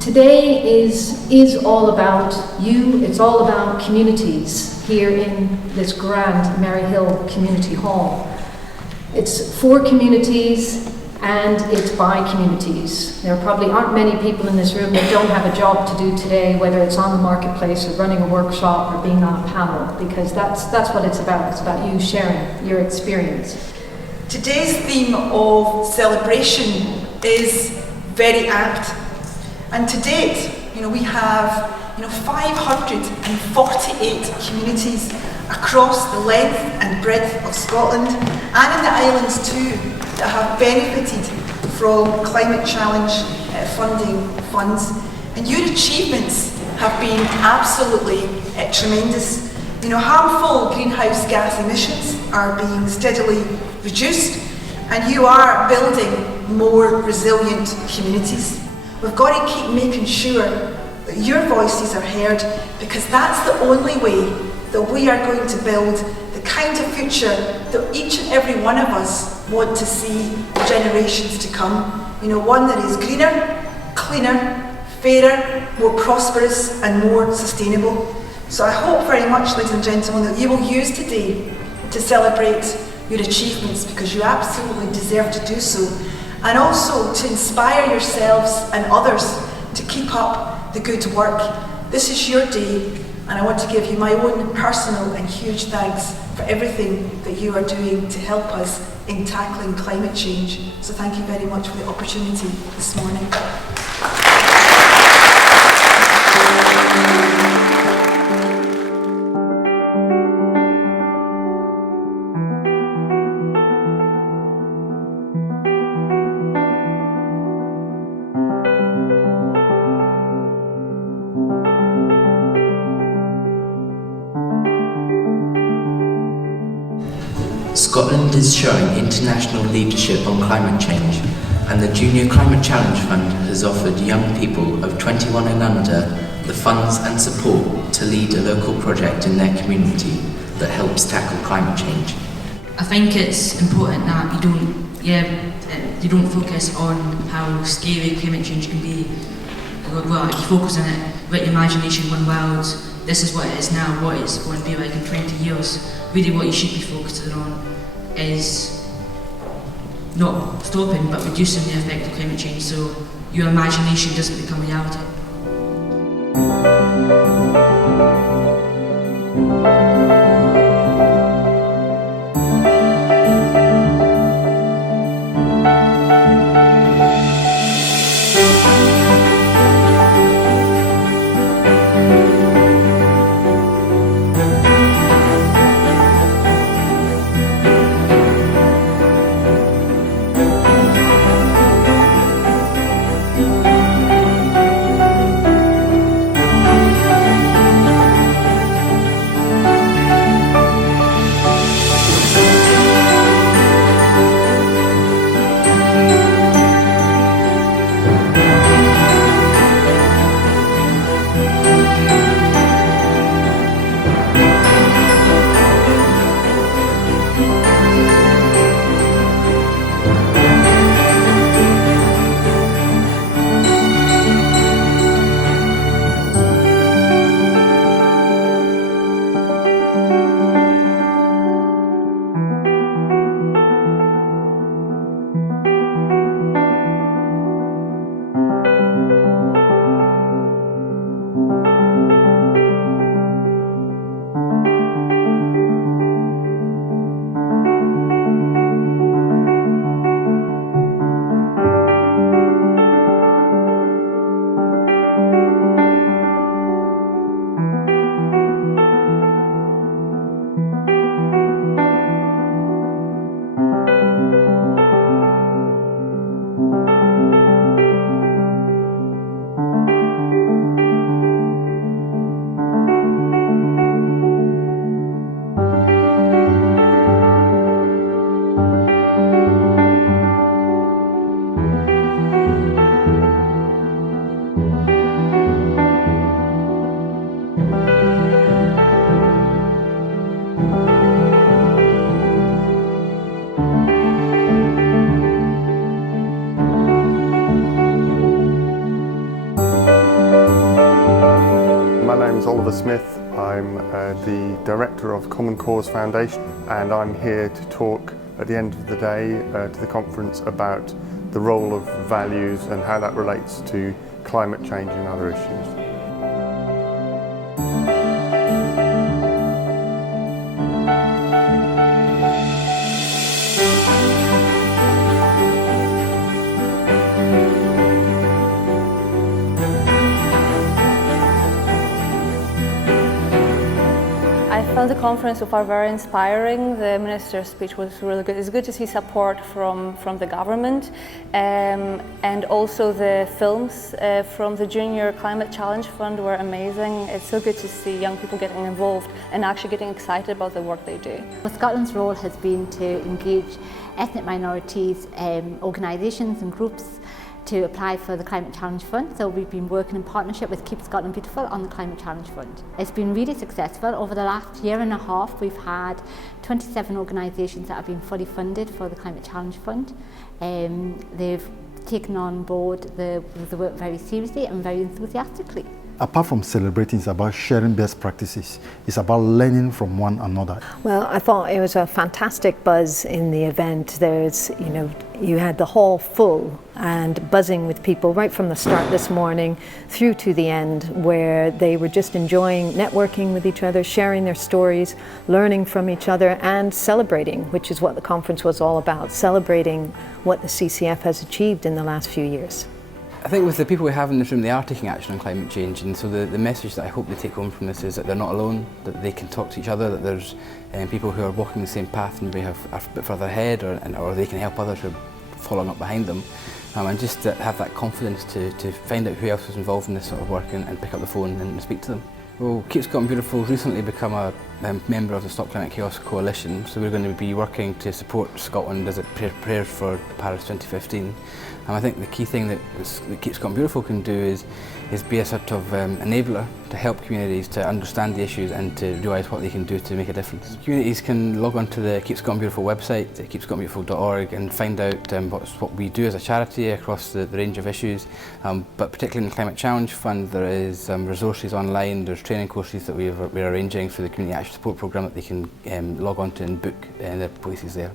Today is all about you, it's all about communities here in this grand Maryhill Community Hall. It's for communities and it's by communities. There probably aren't many people in this room that don't have a job to do today, whether it's on the marketplace or running a workshop or being on a panel, because that's what it's about. It's about you sharing your experience. Today's theme of celebration is very apt. And to date, we have 548 communities across the length and breadth of Scotland and in the islands too that have benefited from climate challenge funding funds. And your achievements have been absolutely tremendous. Harmful greenhouse gas emissions are being steadily reduced and you are building more resilient communities. We've got to keep making sure that your voices are heard, because that's the only way that we are going to build the kind of future that each and every one of us want to see for generations to come. One that is greener, cleaner, fairer, more prosperous and more sustainable. So I hope very much, ladies and gentlemen, that you will use today to celebrate your achievements, because you absolutely deserve to do so. And also to inspire yourselves and others to keep up the good work. This is your day, and I want to give you my own personal and huge thanks for everything that you are doing to help us in tackling climate change. So thank you very much for the opportunity this morning. Scotland is showing international leadership on climate change, and the Junior Climate Challenge Fund has offered young people of 21 and under the funds and support to lead a local project in their community that helps tackle climate change. I think it's important that you don't focus on how scary climate change can be. Well, you focus on it, let your imagination run wild. This is what it is now, what it's going to be like in 20 years. Really what you should be focusing on is not stopping but reducing the effect of climate change so your imagination doesn't become reality. Oliver Smith. I'm the Director of Common Cause Foundation, and I'm here to talk at the end of the day to the conference about the role of values and how that relates to climate change and other issues. I found the conference so far very inspiring. The minister's speech was really good. It's good to see support from the government, and also the films from the Junior Climate Challenge Fund were amazing. It's so good to see young people getting involved and actually getting excited about the work they do. Scotland's role has been to engage ethnic minorities, organisations and groups to apply for the Climate Challenge Fund. So we've been working in partnership with Keep Scotland Beautiful on the Climate Challenge Fund. It's been really successful. Over the last year and a half, we've had 27 organisations that have been fully funded for the Climate Challenge Fund. They've taken on board the work very seriously and very enthusiastically. Apart from celebrating, it's about sharing best practices. It's about learning from one another. Well, I thought it was a fantastic buzz in the event. You had the hall full and buzzing with people right from the start this morning through to the end, where they were just enjoying networking with each other, sharing their stories, learning from each other and celebrating, which is what the conference was all about, celebrating what the CCF has achieved in the last few years. I think with the people we have in this room, they are taking action on climate change, and so the message that I hope they take home from this is that they're not alone, that they can talk to each other, that there's people who are walking the same path and maybe are a bit further ahead, or they can help others who are following up behind them, and just to have that confidence to find out who else is involved in this sort of work and pick up the phone and speak to them. Well, Keep Scotland Beautiful recently become a member of the Stop Climate Chaos Coalition, so we're going to be working to support Scotland as it prepares for Paris 2015. And I think the key thing that Keep Scotland Beautiful can do is be a sort of enabler to help communities to understand the issues and to realise what they can do to make a difference. Communities can log on to the Keep Scotland Beautiful website, keepscotlandbeautiful.org, and find out what we do as a charity across the range of issues. But particularly in the Climate Challenge Fund, there is resources online, there's training courses that we're arranging through the Community Action Support Programme that they can log on to and book their places there.